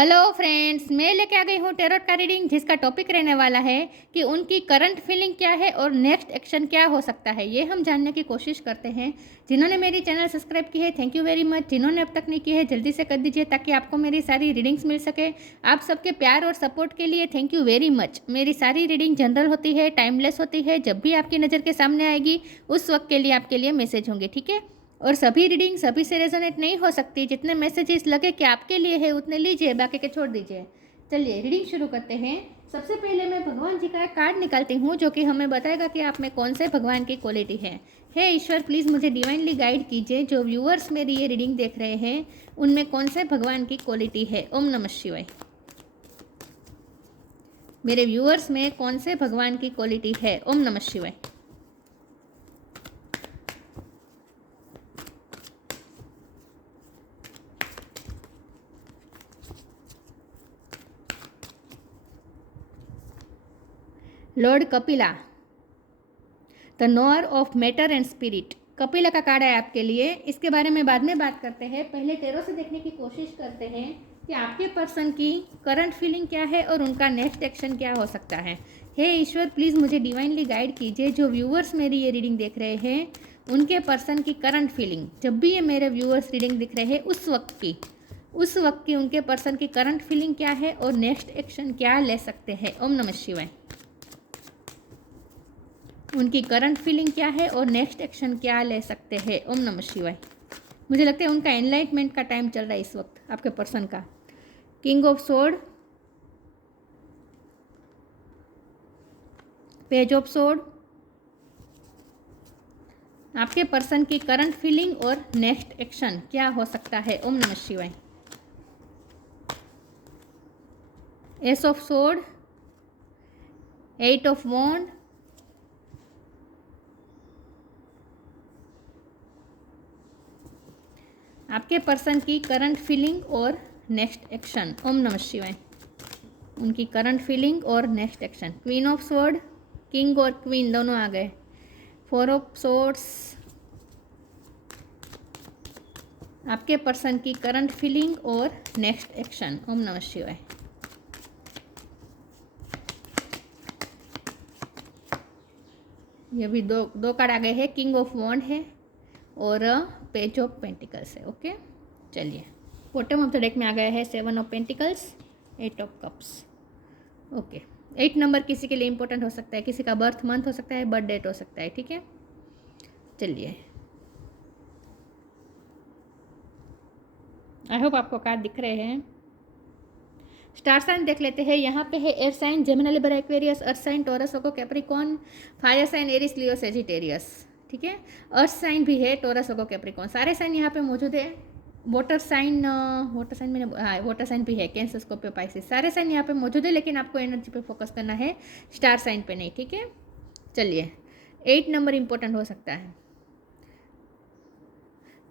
Hello friends, मैं लेके आ गई हूँ टैरोट का रीडिंग जिसका टॉपिक रहने वाला है कि उनकी करंट फीलिंग क्या है और नेक्स्ट एक्शन क्या हो सकता है। ये हम जानने की कोशिश करते हैं। जिन्होंने मेरी चैनल सब्सक्राइब की है थैंक यू वेरी मच। जिन्होंने अब तक नहीं की है जल्दी से कर दीजिए ताकि आपको मेरी सारी रीडिंग्स मिल सके। आप सबके प्यार और सपोर्ट के लिए थैंक यू वेरी मच। मेरी सारी रीडिंग जनरल होती है, टाइमलेस होती है। जब भी आपकी नज़र के सामने आएगी उस वक्त के लिए आपके लिए मैसेज होंगे, ठीक है। और सभी रीडिंग सभी से रेजोनेट नहीं हो सकती। जितने मैसेजेस लगे कि आपके लिए है उतने लीजिए, बाकी के छोड़ दीजिए। चलिए रीडिंग शुरू करते हैं। सबसे पहले मैं भगवान जी का कार्ड निकालती हूँ जो कि हमें बताएगा कि आप में कौन से भगवान की क्वालिटी है। हे ईश्वर, प्लीज़ मुझे डिवाइनली गाइड कीजिए। जो व्यूअर्स मेरी ये रीडिंग देख रहे हैं उनमें कौन से भगवान की क्वालिटी है। ओम नमः शिवाय। मेरे व्यूअर्स में कौन से भगवान की क्वालिटी है। ओम नमः शिवाय। Lord Kapila, the knower of matter and spirit. Kapila का कार्ड है आपके लिए। इसके बारे में बाद में बात करते हैं। पहले टैरो से देखने की कोशिश करते हैं कि आपके पर्सन की करंट फीलिंग क्या है और उनका नेक्स्ट एक्शन क्या हो सकता है। हे ईश्वर, प्लीज़ मुझे डिवाइनली गाइड कीजिए। जो व्यूअर्स मेरी ये रीडिंग देख रहे हैं उनके पर्सन की करंट फीलिंग, जब भी ये मेरे व्यूअर्स रीडिंग दिख रहे हैं उस वक्त की उनके पर्सन की करंट फीलिंग क्या है और नेक्स्ट एक्शन क्या ले सकते हैं। ओम नमः शिवाय। उनकी करंट फीलिंग क्या है और नेक्स्ट एक्शन क्या ले सकते हैं। ओम नमः शिवाय। मुझे लगता है उनका एनलाइटमेंट का टाइम चल रहा है इस वक्त आपके पर्सन का। King of sword, page of sword. आपके पर्सन की करंट फीलिंग और नेक्स्ट एक्शन क्या हो सकता है। ओम नमः शिवाय। Ace of sword, eight of wand, आपके पर्सन की करंट फीलिंग और नेक्स्ट एक्शन। ओम नमः शिवाय। उनकी करंट फीलिंग और next action. Queen of sword, king और क्वीन दोनों आ गए। फोर ऑफ सोर्ड्स, आपके पर्सन की करंट फीलिंग और नेक्स्ट एक्शन। ओम नमः शिवाय। ये भी दो कार्ड आ गए हैं। किंग ऑफ वॉन्ड है और पेज ऑफ पेंटिकल्स है। ओके, चलिए बॉटम ऑफ द डेक में आ गया है seven of pentacles, eight of cups. Okay, 8 number किसी के लिए इंपॉर्टेंट हो सकता है, किसी का बर्थ मंथ हो सकता है, बर्थ डेट हो सकता है, ठीक है। चलिए, आई होप आपको कार्ड दिख रहे हैं। स्टार साइन देख लेते हैं। यहाँ पे है air sign Gemini Libra Aquarius, earth sign Taurus ओको Capricorn, fire sign Aries Leo Sagittarius, ठीक है। अर्थ साइन भी है, टॉरस ओको कैप्रिकॉन, सारे साइन यहाँ पे मौजूद है। वाटर साइन मैंने, हाँ वाटर साइन भी है, कैंसर स्कॉर्पियो पाइसिस, सारे साइन यहाँ पे मौजूद है। लेकिन आपको एनर्जी पे फोकस करना है, स्टार साइन पे नहीं, ठीक है। चलिए, 8 नंबर इंपॉर्टेंट हो सकता है।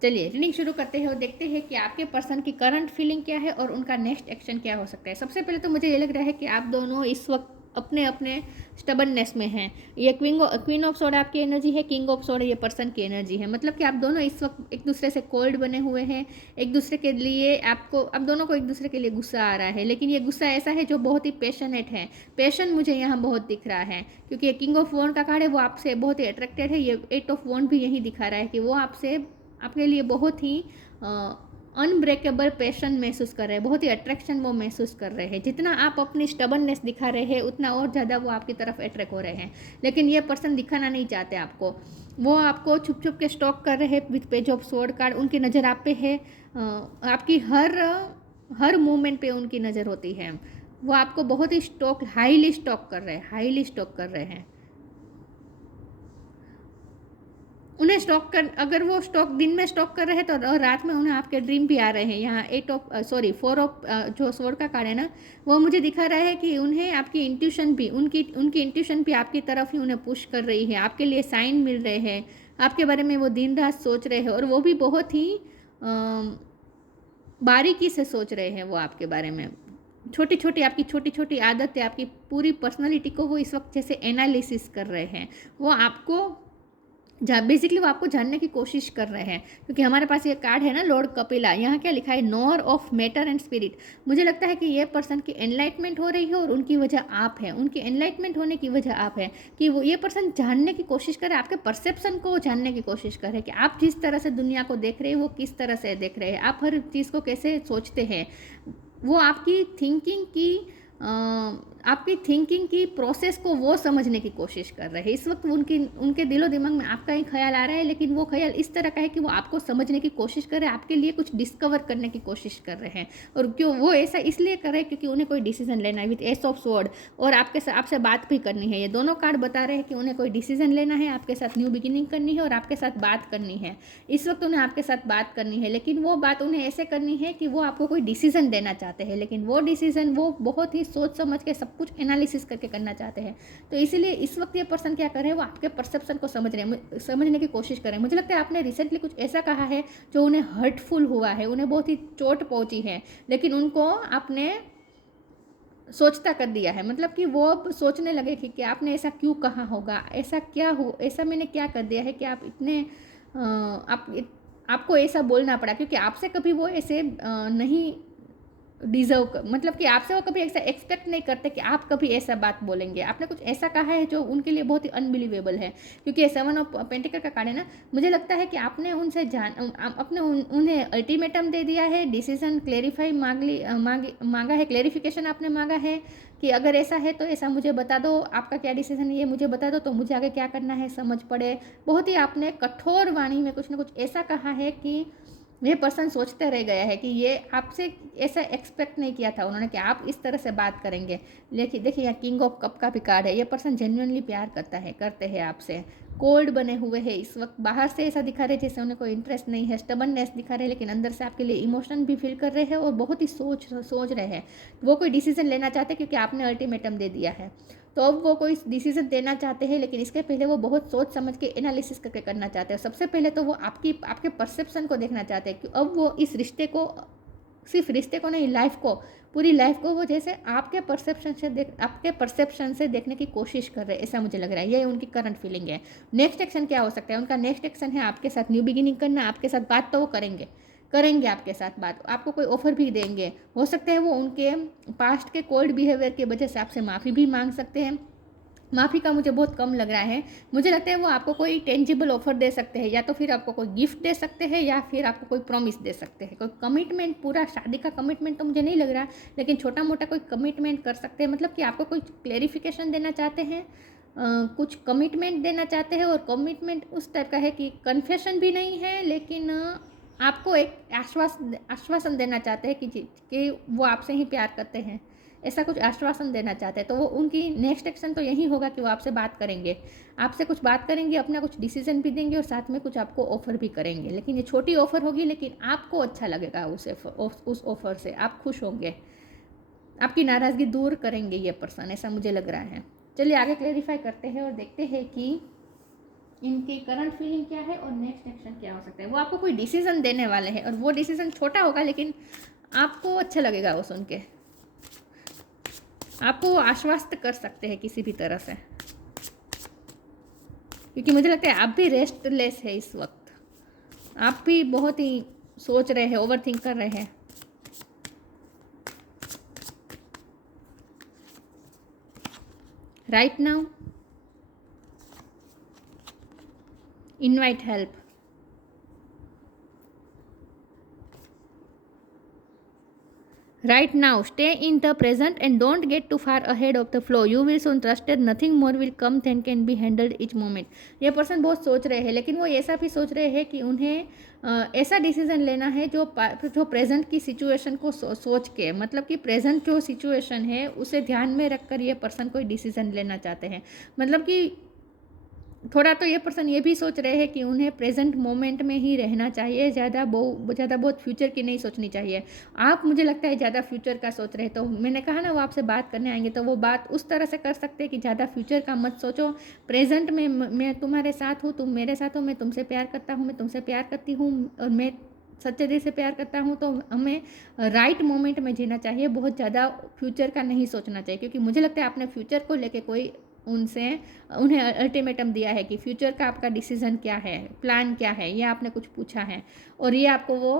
चलिए रीडिंग शुरू करते हैं और देखते हैं कि आपके पर्सन की करंट फीलिंग क्या है और उनका नेक्स्ट एक्शन क्या हो सकता है। सबसे पहले तो मुझे ये लग रहा है कि आप दोनों इस वक्त अपने अपने स्टबननेस में हैं। ये क्वीन ऑफ सोड आपकी एनर्जी है, किंग ऑफ सोड ये पर्सन की एनर्जी है। मतलब कि आप दोनों इस वक्त एक दूसरे से कोल्ड बने हुए हैं। एक दूसरे के लिए आप दोनों को एक दूसरे के लिए गुस्सा आ रहा है, लेकिन ये गुस्सा ऐसा है जो बहुत ही पैशनेट है। पैशन मुझे यहाँ बहुत दिख रहा है क्योंकि ये किंग ऑफ वॉन्ड का कार्ड है, वो आपसे बहुत ही अट्रैक्टेड है। ये एट ऑफ वॉन्ड भी यही दिखा रहा है कि वो आपके लिए बहुत ही अनब्रेकेबल पैशन महसूस कर रहे हैं, बहुत ही अट्रैक्शन वो महसूस कर रहे हैं। जितना आप अपनी स्टबननेस दिखा रहे हैं उतना और ज़्यादा वो आपकी तरफ अट्रैक्ट हो रहे हैं। लेकिन ये पर्सन दिखाना नहीं चाहते आपको। वो आपको छुप छुप के स्टॉक कर रहे हैं with page of sword card. उनकी नज़र आप पे है, आपकी हर मूवमेंट पे उनकी नज़र होती है। वो आपको बहुत ही हाईली स्टॉक कर रहे हैं। उन्हें अगर वो स्टॉक दिन में स्टॉक कर रहे हैं तो रात में उन्हें आपके ड्रीम भी आ रहे हैं। यहाँ फोर ऑफ जो स्वॉर्ड का कार्ड है ना, वो मुझे दिखा रहा है कि उन्हें आपकी इंट्यूशन भी उनकी इंट्यूशन भी आपकी तरफ ही उन्हें पुश कर रही है। आपके लिए साइन मिल रहे हैं, आपके बारे में वो दिन रात सोच रहे हैं और वो भी बहुत ही बारीकी से सोच रहे हैं। वो आपके बारे में छोटी छोटी आदतें, आपकी पूरी पर्सनालिटी को वो इस वक्त जैसे एनालिसिस कर रहे हैं। वो आपको जहाँ बेसिकली वो आपको जानने की कोशिश कर रहे हैं, क्योंकि हमारे पास ये कार्ड है ना लॉर्ड कपिला, यहाँ क्या लिखा है, nor of matter and spirit. मुझे लगता है कि ये पर्सन की एनलाइटमेंट हो रही है और उनकी वजह आप है, उनकी एनलाइटमेंट होने की वजह आप है, कि वो ये पर्सन जानने की कोशिश करे, आपके परसेप्शन को जानने की कोशिश करे कि आप जिस तरह से दुनिया को देख रहे हैं वो किस तरह से देख रहे हैं, आप हर चीज़ को कैसे सोचते हैं। वो आपकी थिंकिंग की प्रोसेस को वो समझने की कोशिश कर रहे हैं। इस वक्त उनके दिलो दिमाग में आपका ही ख्याल आ रहा है, लेकिन वो ख्याल इस तरह का है कि वो आपको समझने की कोशिश कर रहे हैं, आपके लिए कुछ डिस्कवर करने की कोशिश कर रहे हैं। और क्यों वो ऐसा इसलिए कर रहे हैं क्योंकि उन्हें कोई डिसीजन लेना है विथ एस ऑफ स्वॉर्ड, और आपसे बात भी करनी है। ये दोनों कार्ड बता रहे हैं कि उन्हें कोई डिसीजन लेना है, आपके साथ न्यू बिगिनिंग करनी है और आपके साथ बात करनी है। इस वक्त उन्हें आपके साथ बात करनी है, लेकिन वो बात उन्हें ऐसे करनी है कि वो आपको कोई डिसीजन देना चाहते हैं, लेकिन वो डिसीजन वो बहुत ही सोच समझ के सब कुछ एनालिसिस करके करना चाहते हैं। तो इसीलिए इस वक्त ये पर्सन क्या कर रहे हैं, वो आपके परसेप्शन को समझने की कोशिश कर रहे हैं। मुझे लगता है आपने रिसेंटली कुछ ऐसा कहा है जो उन्हें हर्टफुल हुआ है, उन्हें बहुत ही चोट पहुंची है, लेकिन उनको आपने सोचता कर दिया है। मतलब कि वो अब सोचने लगे कि आपने ऐसा क्यों कहा होगा, ऐसा क्या हो, ऐसा मैंने क्या कर दिया है कि आप इतने आपको ऐसा बोलना पड़ा, क्योंकि आपसे कभी वो ऐसे नहीं डिजर्व कर, मतलब कि आपसे वो कभी ऐसा एक्सपेक्ट नहीं करते कि आप कभी ऐसा बात बोलेंगे। आपने कुछ ऐसा कहा है जो उनके लिए बहुत ही अनबिलीवेबल है, क्योंकि 7 ऑफ पेंटिकल का कार्ड है ना। मुझे लगता है कि आपने उनसे उन्हें अल्टीमेटम दे दिया है, डिसीजन क्लेरिफाई मांगा है, क्लेरिफिकेशन आपने मांगा है कि अगर ऐसा है तो ऐसा मुझे बता दो, आपका क्या डिसीजन है ये मुझे बता दो, तो मुझे आगे क्या करना है समझ पड़े। बहुत ही आपने कठोर वाणी में कुछ ना कुछ ऐसा कहा है कि ये पर्सन सोचते रह गया है कि ये आपसे ऐसा एक्सपेक्ट नहीं किया था उन्होंने कि आप इस तरह से बात करेंगे। लेकिन देखिए यहाँ किंग ऑफ कप का भी कार्ड है, ये पर्सन जेन्युइनली प्यार करते हैं आपसे। कोल्ड बने हुए हैं इस वक्त, बाहर से ऐसा दिखा रहे जैसे उन्हें कोई इंटरेस्ट नहीं है, स्टबननेस दिखा रहे हैं, लेकिन अंदर से आपके लिए इमोशन भी फील कर रहे हैं और बहुत ही सोच रहे हैं। वो कोई डिसीजन लेना चाहते हैं क्योंकि आपने अल्टीमेटम दे दिया है, तो अब वो कोई डिसीजन देना चाहते हैं, लेकिन इसके पहले वो बहुत सोच समझ के एनालिसिस करके करना चाहते हैं। सबसे पहले तो वो आपके परसेप्शन को देखना चाहते हैं कि अब वो इस रिश्ते को, सिर्फ रिश्ते को नहीं, लाइफ को, पूरी लाइफ को वो जैसे आपके परसेप्शन से देखने की कोशिश कर रहे हैं, ऐसा मुझे लग रहा है। ये उनकी करंट फीलिंग है। नेक्स्ट एक्शन क्या हो सकता है, उनका नेक्स्ट एक्शन है आपके साथ न्यू बिगिनिंग करना। आपके साथ बात तो वो करेंगे आपके साथ बात, आपको कोई ऑफर भी देंगे। हो सकता है वो उनके पास्ट के कोल्ड बिहेवियर की वजह से आपसे माफ़ी भी मांग सकते हैं। माफ़ी का मुझे बहुत कम लग रहा है, मुझे लगता है वो आपको कोई टेंजिबल ऑफर दे सकते हैं, या तो फिर आपको कोई गिफ्ट दे सकते हैं, या फिर आपको कोई प्रॉमिस दे सकते हैं। कोई कमिटमेंट, पूरा शादी का कमिटमेंट तो मुझे नहीं लग रहा, लेकिन छोटा मोटा कोई कमिटमेंट कर सकते हैं। मतलब कि आपको कोई क्लेरिफिकेशन देना चाहते हैं, कुछ कमिटमेंट देना चाहते हैं। और कमिटमेंट उस टाइप का है कि कन्फेशन भी नहीं है, लेकिन आपको एक आश्वासन देना चाहते हैं कि वो आपसे ही प्यार करते हैं, ऐसा कुछ आश्वासन देना चाहते हैं। तो वो उनकी नेक्स्ट एक्शन तो यही होगा कि वो आपसे बात करेंगे, आपसे कुछ बात करेंगे, अपना कुछ डिसीजन भी देंगे और साथ में कुछ आपको ऑफर भी करेंगे। लेकिन ये छोटी ऑफर होगी, लेकिन आपको अच्छा लगेगा उस ऑफर से, आप खुश होंगे, आपकी नाराज़गी दूर करेंगे ये पर्सन, ऐसा मुझे लग रहा है। चलिए आगे क्लेरिफाई करते हैं और देखते हैं कि इनकी करंट फीलिंग क्या है और नेक्स्ट एक्शन क्या हो सकता है। वो आपको कोई डिसीजन देने वाले हैं और वो डिसीजन छोटा होगा, लेकिन आपको अच्छा लगेगा वो सुन के, आपको आश्वस्त कर सकते हैं किसी भी तरह से, क्योंकि मुझे लगता है आप भी रेस्टलेस है इस वक्त, आप भी बहुत ही सोच रहे हैं, ओवर थिंक कर रहे हैं। Right now invite help, right now stay in the present and don't get too far ahead of the flow, you will soon trusted, nothing more will come than can be handled each moment। ये person बहुत सोच रहे हैं, लेकिन वो ऐसा भी सोच रहे हैं कि उन्हें ऐसा डिसीजन लेना है जो प्रेजेंट की सिचुएशन को सोच के, मतलब कि प्रेजेंट जो सिचुएशन है उसे ध्यान में रखकर ये पर्सन कोई डिसीजन लेना चाहते हैं। मतलब कि थोड़ा तो ये पर्सन ये भी सोच रहे हैं कि उन्हें प्रेजेंट मोमेंट में ही रहना चाहिए, ज़्यादा बहुत फ्यूचर की नहीं सोचनी चाहिए। आप मुझे लगता है ज़्यादा फ्यूचर का सोच रहे हैं, तो मैंने कहा ना वो आपसे बात करने आएंगे तो वो बात उस तरह से कर सकते हैं कि ज़्यादा फ्यूचर का मत सोचो, प्रेजेंट में मैं तुम्हारे साथ हूँ, तुम मेरे साथ हो, मैं तुमसे प्यार करता हूँ, मैं तुमसे प्यार करती हूँ और मैं सच्चे दिल से प्यार करता हूँ। तो हमें राइट मोमेंट में जीना चाहिए, बहुत ज़्यादा फ्यूचर का नहीं सोचना चाहिए, क्योंकि मुझे लगता है आपने फ्यूचर को लेके कोई उनसे उन्हें अल्टीमेटम दिया है कि फ्यूचर का आपका डिसीजन क्या है, प्लान क्या है, ये आपने कुछ पूछा है। और ये आपको वो,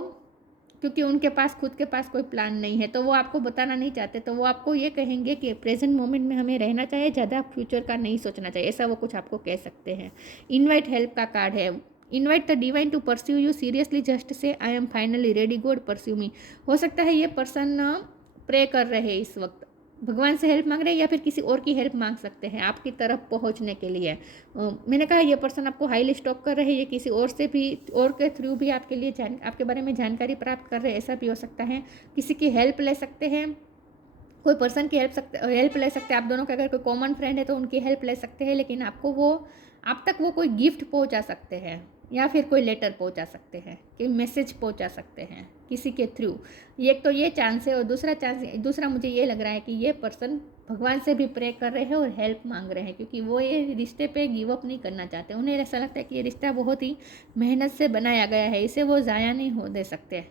क्योंकि उनके पास खुद के पास कोई प्लान नहीं है तो वो आपको बताना नहीं चाहते, तो वो आपको ये कहेंगे कि प्रेजेंट मोमेंट में हमें रहना चाहिए, ज़्यादा फ्यूचर का नहीं सोचना चाहिए, ऐसा वो कुछ आपको कह सकते हैं। इनवाइट हेल्प का कार्ड है। Invite the divine to pursue you seriously, just say I am finally ready, God pursue me. हो सकता है ये पर्सन प्रे कर रहे हैं इस वक्त, भगवान से हेल्प मांग रहे हैं या फिर किसी और की हेल्प मांग सकते हैं आपकी तरफ पहुंचने के लिए। मैंने कहा ये पर्सन आपको हाईली स्टॉक कर रहे हैं, ये किसी और से भी, और के थ्रू भी आपके लिए आपके बारे में जानकारी प्राप्त कर रहे हैं, ऐसा भी हो सकता है। किसी की हेल्प ले सकते हैं, कोई पर्सन की हेल्प ले सकते हैं। आप दोनों का अगर कोई कॉमन फ्रेंड है तो उनकी हेल्प ले सकते हैं, लेकिन आपको वो, आप तक वो कोई गिफ्ट पहुंचा सकते हैं या फिर कोई लेटर पहुंचा सकते हैं, कि मैसेज पहुंचा सकते हैं किसी के थ्रू। एक तो ये चांस है, और दूसरा मुझे ये लग रहा है कि ये पर्सन भगवान से भी प्रे कर रहे हैं और हेल्प मांग रहे हैं, क्योंकि वो ये रिश्ते पे गिव अप नहीं करना चाहते। उन्हें ऐसा लगता है कि ये रिश्ता बहुत ही मेहनत से बनाया गया है, इसे वो ज़ाया नहीं हो दे सकते।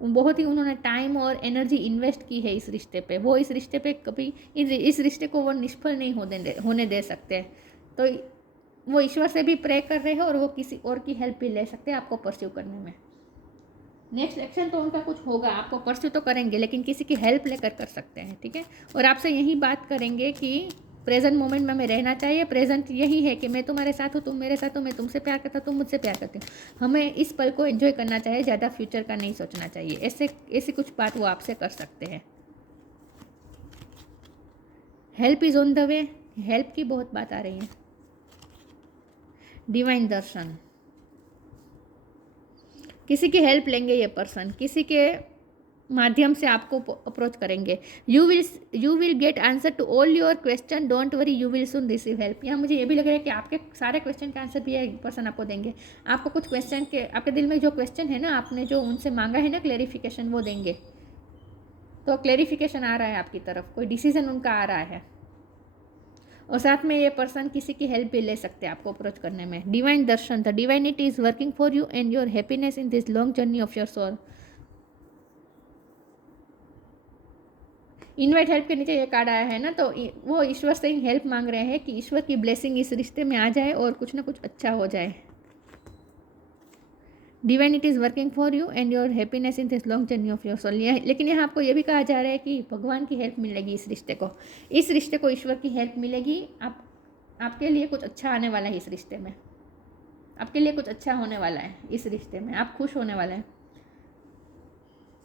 बहुत ही उन्होंने टाइम और एनर्जी इन्वेस्ट की है इस रिश्ते पे, वो इस रिश्ते पे कभी इस रिश्ते को वो निष्फल नहीं होने दे सकते। तो वो ईश्वर से भी प्रे कर रहे हैं और वो किसी और की हेल्प भी ले सकते हैं आपको परस्यू करने में। नेक्स्ट एक्शन तो उनका कुछ होगा, आपको परस्यू तो करेंगे लेकिन किसी की हेल्प लेकर कर सकते हैं, ठीक है। और आपसे यही बात करेंगे कि प्रेजेंट मोमेंट में हमें रहना चाहिए। प्रेजेंट यही है कि मैं तुम्हारे साथ हूँ, तुम मेरे साथ हो, मैं तुमसे प्यार करता हूँ, तुम मुझसे प्यार करते हो। हमें इस पल को एंजॉय करना चाहिए, ज़्यादा फ्यूचर का नहीं सोचना चाहिए। ऐसी कुछ बात वो आपसे कर सकते हैं। Help is on the way, help की बहुत बात आ रही है। डिवाइन दर्शन, किसी की हेल्प लेंगे ये पर्सन, किसी के माध्यम से आपको अप्रोच करेंगे। You will get answer to all your question, don't worry, you will soon receive help. यहाँ मुझे ये भी लग रहा है कि आपके सारे क्वेश्चन के आंसर भी ये पर्सन आपको देंगे। आपको कुछ क्वेश्चन के, आपके दिल में जो क्वेश्चन है ना, आपने जो उनसे मांगा है ना क्लेरिफिकेशन, वो देंगे। तो क्लेरिफिकेशन आ रहा है आपकी तरफ, कोई डिसीजन उनका आ रहा है। और साथ में ये पर्सन किसी की हेल्प भी ले सकते हैं आपको अप्रोच करने में। Divine darshan, the divinity is working for you and your happiness in this long journey of your soul. Invite help के नीचे ये कार्ड आया है ना, तो वो ईश्वर से ही हेल्प मांग रहे हैं कि ईश्वर की ब्लेसिंग इस रिश्ते में आ जाए और कुछ ना कुछ अच्छा हो जाए। Divinity is working for you and your happiness in this long journey of your soul. लेकिन यहाँ आपको ये भी कहा जा रहा है कि भगवान की हेल्प मिलेगी इस रिश्ते को ईश्वर की हेल्प मिलेगी। आपके लिए कुछ अच्छा आने वाला है इस रिश्ते में, आपके लिए कुछ अच्छा होने वाला है इस रिश्ते में, आप खुश होने वाले हैं।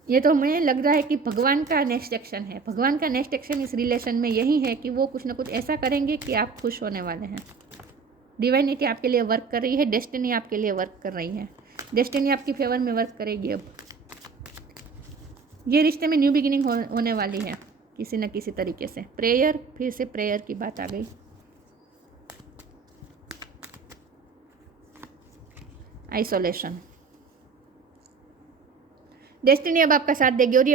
ये तो मुझे लग रहा है कि भगवान का नेक्स्ट एक्शन है। भगवान का नेक्स्ट एक्शन इस रिलेशन में यही है कि वो कुछ ना कुछ ऐसा करेंगे कि आप खुश होने वाले हैं। डिवाइनिटी आपके लिए वर्क कर रही है, डेस्टिनी आपके लिए वर्क कर रही है, डेस्टिनी आपकी फेवर में वर्क करेगी। अब ये रिश्ते में न्यू बिगिनिंग होने वाली है किसी न किसी तरीके से। प्रेयर, फिर से प्रेयर की बात आ गई। आइसोलेशन, डेस्टिनी अब आपका साथ देगी। और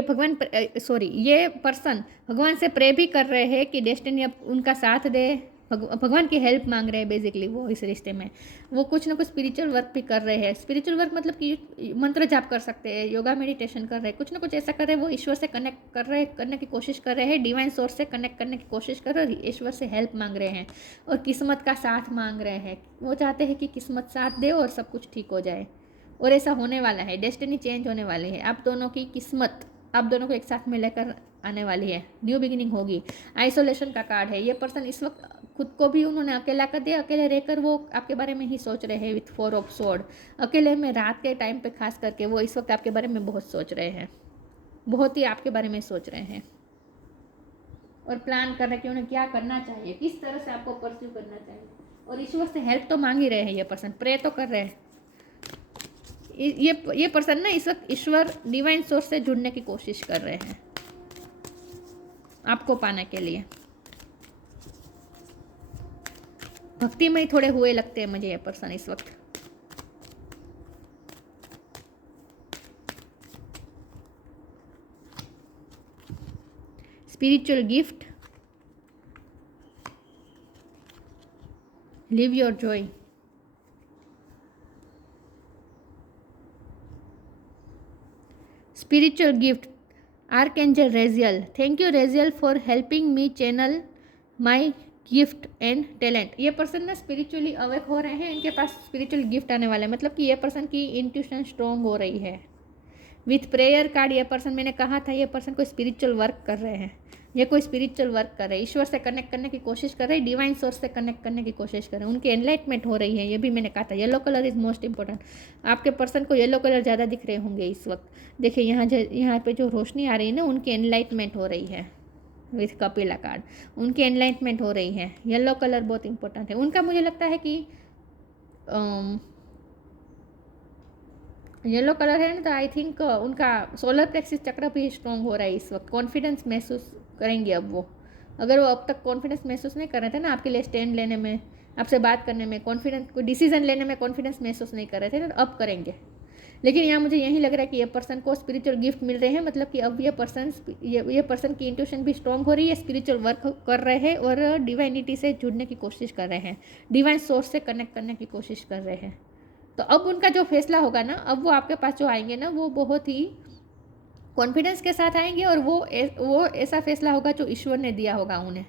ये पर्सन भगवान से प्रे भी कर रहे हैं कि डेस्टिनी अब उनका साथ दे, भगवान की हेल्प मांग रहे हैं बेसिकली वो इस रिश्ते में। वो कुछ ना कुछ स्पिरिचुअल वर्क भी कर रहे हैं। स्पिरिचुअल वर्क मतलब कि मंत्र जाप कर सकते हैं, योगा मेडिटेशन कर रहे हैं, कुछ ना कुछ ऐसा कर रहे हैं। वो ईश्वर से कनेक्ट करने की कोशिश कर रहे हैं, डिवाइन सोर्स से कनेक्ट करने की कोशिश कर रहे हैं, ईश्वर से हेल्प मांग रहे हैं और किस्मत का साथ मांग रहे हैं। वो चाहते हैं कि किस्मत साथ दे और सब कुछ ठीक हो जाए, और ऐसा होने वाला है। डेस्टिनी चेंज होने वाली है, आप दोनों की किस्मत आप दोनों को एक साथ में लेकर आने वाली है, न्यू बिगिनिंग होगी। आइसोलेशन का कार्ड है। ये पर्सन इस वक्त खुद को भी उन्होंने अकेला कर दिया, अकेले रहकर वो आपके बारे में ही सोच रहे हैं विथ 4 ऑफ स्वॉर्ड। अकेले में रात के टाइम पे खास करके वो इस वक्त आपके बारे में बहुत सोच रहे हैं, बहुत ही आपके बारे में सोच रहे हैं और प्लान कर रहे हैं कि उन्हें क्या करना चाहिए, किस तरह से आपको परस्यू करना चाहिए। और ईश्वर से हेल्प तो मांग ही रहे हैं, ये पर्सन प्रे तो कर रहे हैं। ये पर्सन ना इस वक्त ईश्वर डिवाइन सोर्स से जुड़ने की कोशिश कर रहे हैं आपको पाने के लिए। भक्ति में ही थोड़े हुए लगते हैं मुझे ये पर्सन इस वक्त। Spiritual gift, live your joy. Spiritual gift, archangel Raziel. Thank you Raziel for helping me channel my gift and talent. ये पर्सन ना स्पिरिचुअली अवेक हो रहे हैं, इनके पास स्पिरिचुअल गिफ्ट आने वाला है, मतलब कि ये पर्सन की इंट्यूशन स्ट्रॉन्ग हो रही है। विथ प्रेयर कार्ड ये पर्सन, मैंने कहा था ये पर्सन कोई स्पिरिचुअल वर्क कर रहे हैं, ये कोई स्पिरिचुअल वर्क कर रहे हैं, ईश्वर से कनेक्ट करने की कोशिश कर रहे हैं, डिवाइन सोर्स से कनेक्ट करने की कोशिश कर रहे हैं, उनकी एनलाइटमेंट हो रही है। ये भी मैंने कहा था yellow colour is most important. आपके पर्सन को येलो कलर ज़्यादा दिख रहे होंगे इस वक्त। देखिए यहाँ पे जो रोशनी आ रही है ना, उनकी एनलाइटमेंट हो रही है विथ कपिला कार्ड, उनकी एनलाइटमेंट हो रही है। येलो कलर बहुत इंपॉर्टेंट है उनका। मुझे लगता है कि येलो कलर है ना, तो आई थिंक उनका सोलर प्लेक्सिस चक्र भी स्ट्रॉन्ग हो रहा है इस वक्त। कॉन्फिडेंस महसूस करेंगे अब वो, अगर वो अब तक कॉन्फिडेंस महसूस नहीं कर रहे थे ना आपके लिए स्टैंड लेने में, आपसे बात करने में, कॉन्फिडेंस कोई डिसीजन लेने में कॉन्फिडेंस महसूस नहीं कर रहे थे ना, अब करेंगे। लेकिन यहाँ मुझे यही लग रहा है कि ये पर्सन को स्पिरिचुअल गिफ्ट मिल रहे हैं, मतलब कि अब ये पर्सन की इंट्यूशन भी स्ट्रॉन्ग हो रही है, स्पिरिचुअल वर्क कर रहे हैं और डिवाइनिटी से जुड़ने की कोशिश कर रहे हैं, डिवाइन सोर्स से कनेक्ट करने की कोशिश कर रहे हैं। तो अब उनका जो फैसला होगा ना, अब वो आपके पास जो आएंगे ना, वो बहुत ही कॉन्फिडेंस के साथ आएंगे और वो ऐसा फैसला होगा जो ईश्वर ने दिया होगा उन्हें।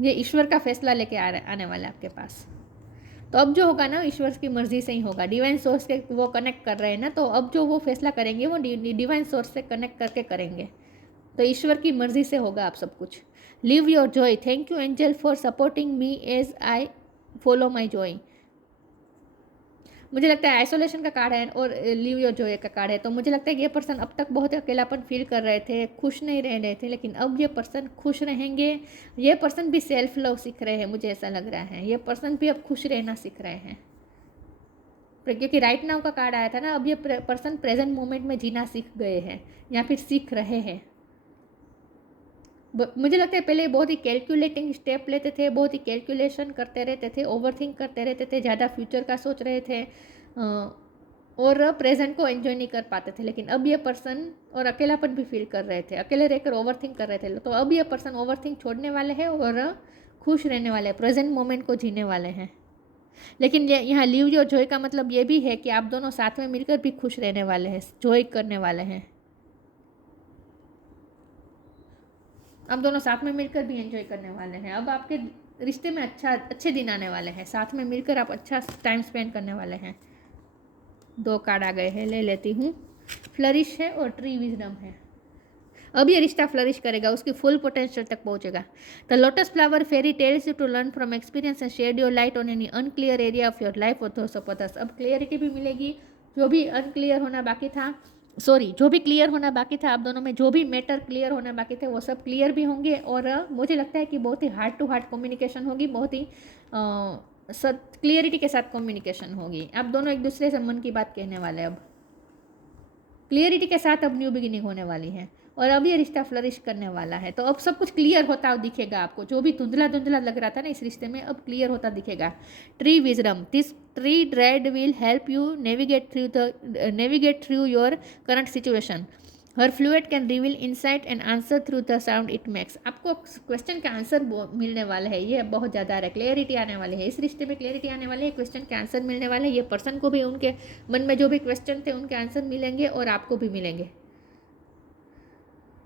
ये ईश्वर का फैसला लेके आने वाला है आपके पास। तो अब जो होगा ना, ईश्वर की मर्जी से ही होगा। डिवाइन सोर्स के वो कनेक्ट कर रहे हैं ना, तो अब जो वो फैसला करेंगे वो डिवाइन सोर्स से कनेक्ट करके करेंगे। तो ईश्वर की मर्जी से होगा आप सब कुछ। Live your joy. Thank you angel for supporting me as I follow my joy. मुझे लगता है आइसोलेशन का कार्ड है और लिव योर जॉय का कार्ड है। तो मुझे लगता है कि ये पर्सन अब तक बहुत अकेलापन फील कर रहे थे, खुश नहीं रह रहे थे, लेकिन अब ये पर्सन खुश रहेंगे। ये पर्सन भी सेल्फ लव सीख रहे हैं, मुझे ऐसा लग रहा है। ये पर्सन भी अब खुश रहना सीख रहे हैं, क्योंकि राइट नाउ का कार्ड आया था ना। अब ये पर्सन प्रेजेंट मोमेंट में जीना सीख गए हैं या फिर सीख रहे हैं। मुझे लगता है पहले बहुत ही कैलकुलेटिंग स्टेप लेते थे, बहुत ही कैलकुलेशन करते रहते थे, ओवरथिंक करते रहते थे, ज़्यादा फ्यूचर का सोच रहे थे और प्रेजेंट को एंजॉय नहीं कर पाते थे। लेकिन अब ये पर्सन और अकेलापन भी फील कर रहे थे, अकेले रहकर ओवरथिंक कर रहे थे। तो अब ये पर्सन ओवरथिंक छोड़ने वाले हैं और खुश रहने वाले हैं, प्रेजेंट मोमेंट को जीने वाले हैं। लेकिन यहाँ लिव योर जॉय का मतलब ये भी है कि आप दोनों साथ में मिलकर भी खुश रहने वाले हैं, जॉय करने वाले हैं। आप दोनों साथ में मिलकर भी एंजॉय करने वाले हैं। अब आपके रिश्ते में अच्छे दिन आने वाले हैं, साथ में मिलकर आप अच्छा टाइम स्पेंड करने वाले हैं। 2 कार्ड आ गए हैं, ले लेती हूँ। फ्लरिश है और ट्री विजडम है। अब ये रिश्ता फ्लरिश करेगा, उसकी फुल पोटेंशियल तक पहुंचेगा। The lotus flower fairy tells you to learn from experience and shed your light on any unclear area of your life और दोस्त ऑफ अदर्स। अब क्लियरिटी भी मिलेगी, जो भी अनक्लियर होना बाकी था, जो भी क्लियर होना बाकी था आप दोनों में, जो भी मैटर क्लियर होना बाकी थे, वो सब क्लियर भी होंगे। और मुझे लगता है कि बहुत ही हार्ट टू हार्ट कम्युनिकेशन होगी, बहुत ही क्लियरिटी के साथ कम्युनिकेशन होगी। आप दोनों एक दूसरे से मन की बात कहने वाले हैं। अब क्लियरिटी के साथ अब न्यू बिगिनिंग होने वाली है और अब ये रिश्ता फ्लरिश करने वाला है। तो अब सब कुछ क्लियर होता दिखेगा आपको, जो भी धुंधला धुंधला लग रहा था ना इस रिश्ते में, अब क्लियर होता दिखेगा। Tree wisdom. This tree dread will help you navigate through your current situation. Her fluid can reveal insight and answer through the sound it makes. आपको क्वेश्चन का आंसर मिलने वाला है, ये बहुत ज़्यादा है, क्लियरिटी आने वाली है इस रिश्ते में, क्लियरिटी आने वाली है, क्वेश्चन के आंसर मिलने वाले हैं। ये पर्सन को भी उनके मन में जो भी क्वेश्चन थे उनके आंसर मिलेंगे और आपको भी मिलेंगे।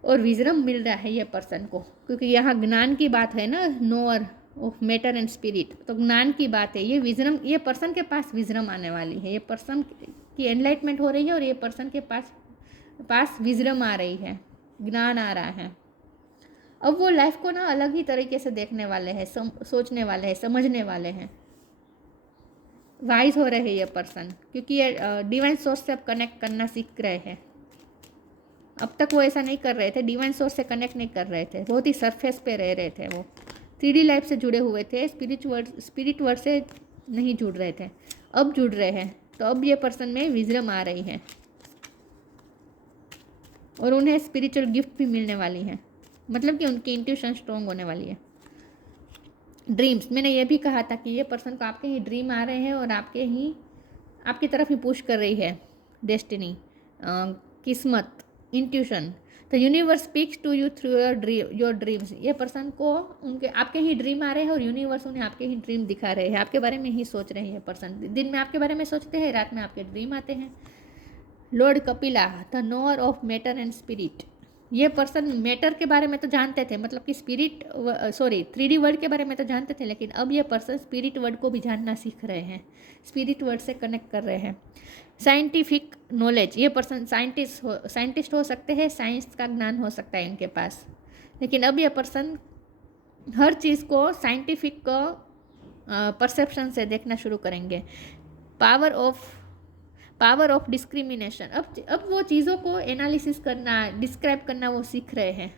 और विजडम मिल रहा है ये पर्सन को, क्योंकि यहाँ ज्ञान की बात है ना, knower of matter and spirit, तो ज्ञान की बात है। ये विजडम, ये पर्सन के पास विजडम आने वाली है, ये पर्सन की एनलाइटमेंट हो रही है और ये पर्सन के पास विजडम आ रही है, ज्ञान आ रहा है। अब वो लाइफ को ना अलग ही तरीके से देखने वाले हैं, सोचने वाले हैं, समझने वाले हैं, वाइज हो रहे हैं ये पर्सन, क्योंकि ये डिवाइन सोर्स से अब कनेक्ट करना सीख रहे हैं। अब तक वो ऐसा नहीं कर रहे थे, डिवाइन सोर्स से कनेक्ट नहीं कर रहे थे, बहुत ही सरफेस पे रह रहे थे। वो 3D लाइफ से जुड़े हुए थे, स्पिरिट वर्ल्ड से नहीं जुड़ रहे थे, अब जुड़ रहे हैं। तो अब ये पर्सन में विजडम आ रही है और उन्हें स्पिरिचुअल गिफ्ट भी मिलने वाली है, मतलब कि उनकी इंट्यूशन स्ट्रॉन्ग होने वाली है। ड्रीम्स, मैंने ये भी कहा था कि ये पर्सन को आपके ही ड्रीम आ रहे हैं और आपकी तरफ ही पुश कर रही है डेस्टिनी, किस्मत, intuition. The universe speaks to you through your dreams. ये पर्सन को आपके ही ड्रीम आ रहे हैं और यूनिवर्स उन्हें आपके ही ड्रीम दिखा रहे हैं, आपके बारे में ही सोच रहे हैं। ये पर्सन दिन में आपके बारे में सोचते हैं, रात में आपके ड्रीम आते हैं। Lord Kapila, the knower of matter and spirit. ये पर्सन मैटर के बारे में तो जानते थे, मतलब कि स्पिरिट 3D वर्ड के बारे में तो जानते थे, लेकिन अब ये पर्सन स्पिरिट वर्ड को भी जानना सीख रहे हैं, स्पिरिट वर्ड से कनेक्ट कर रहे हैं। साइंटिफिक नॉलेज, ये पर्सन साइंटिस्ट हो सकते हैं, साइंस का ज्ञान हो सकता है इनके पास, लेकिन अब ये पर्सन हर चीज़ को साइंटिफिक परसेप्शन से देखना शुरू करेंगे। पावर ऑफ डिस्क्रिमिनेशन, अब वो चीज़ों को एनालिसिस करना, डिस्क्राइब करना वो सीख रहे हैं।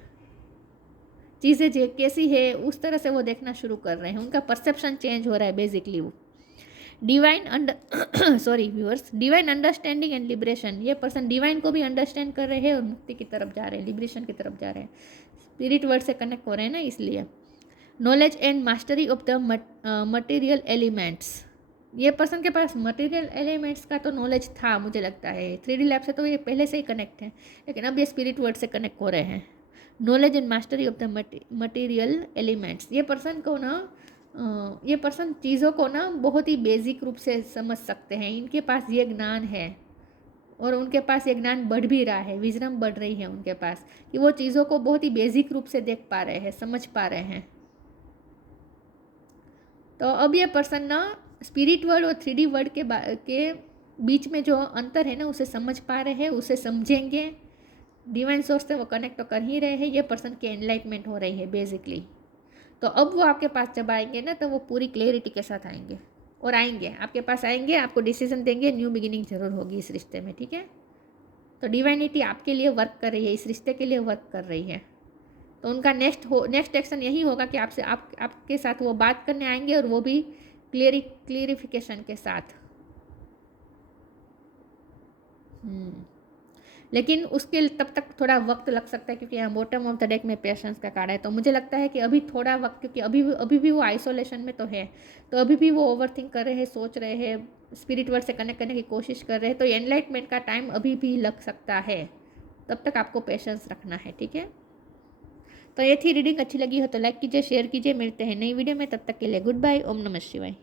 चीज़ें जो कैसी है उस तरह से वो देखना शुरू कर रहे हैं, उनका परसेप्शन चेंज हो रहा है बेसिकली। वो डिवाइन अंडरस्टैंडिंग एंड लिबरेशन, ये पर्सन डिवाइन को भी अंडरस्टैंड कर रहे हैं और मुक्ति की तरफ जा रहे हैं, लिबरेशन की तरफ जा रहे हैं, स्पिरिट वर्ड से कनेक्ट हो रहे हैं ना, इसलिए। Knowledge and mastery of the material elements, ये पर्सन के पास मटेरियल एलिमेंट्स का तो नॉलेज था मुझे लगता है, 3D लैब से तो ये पहले से ही कनेक्ट है, लेकिन अब ये स्पिरिट वर्ड से कनेक्ट हो रहे हैं। Knowledge and mastery of the material elements, ये पर्सन को ना ये पर्सन चीज़ों को ना बहुत ही बेसिक रूप से समझ सकते हैं, इनके पास ये ज्ञान है और उनके पास ये ज्ञान बढ़ भी रहा है, विजडम बढ़ रही है उनके पास, कि वो चीज़ों को बहुत ही बेसिक रूप से देख पा रहे हैं, समझ पा रहे हैं। तो अब ये पर्सन ना स्पिरिट वर्ड और 3D वर्ड के बीच में जो अंतर है ना उसे समझ पा रहे हैं, उसे समझेंगे। डिवाइन सोर्स से वो कनेक्ट तो कर ही रहे हैं, ये पर्सन की एनलाइटमेंट हो रही है बेसिकली। तो अब वो आपके पास जब आएंगे ना तो वो पूरी क्लैरिटी के साथ आएंगे, और आएंगे आपके पास, आएंगे आपको डिसीजन देंगे, न्यू बिगिनिंग जरूर होगी इस रिश्ते में, ठीक है। तो डिवाइनिटी आपके लिए वर्क कर रही है, इस रिश्ते के लिए वर्क कर रही है। तो उनका नेक्स्ट एक्शन यही होगा कि आपके साथ वो बात करने आएंगे, और वो भी क्लियरिफिकेशन के साथ। लेकिन उसके तब तक थोड़ा वक्त लग सकता है, क्योंकि यहाँ बॉटम ऑफ द डेक में पेशेंस का कार्ड है, तो मुझे लगता है कि अभी थोड़ा वक्त, क्योंकि अभी भी वो आइसोलेशन में तो है, तो अभी भी वो ओवरथिंक कर रहे हैं, सोच रहे हैं, स्पिरिट वर्ल्ड से कनेक्ट करने की कोशिश कर रहे हैं, तो एनलाइटमेंट का टाइम अभी भी लग सकता है, तब तक आपको पेशेंस रखना है, ठीक है। तो ये थी रीडिंग, अच्छी लगी हो तो लाइक कीजिए, शेयर कीजिए, मिलते हैं नई वीडियो में, तब तक के लिए गुड बाय, ओम नमः शिवाय।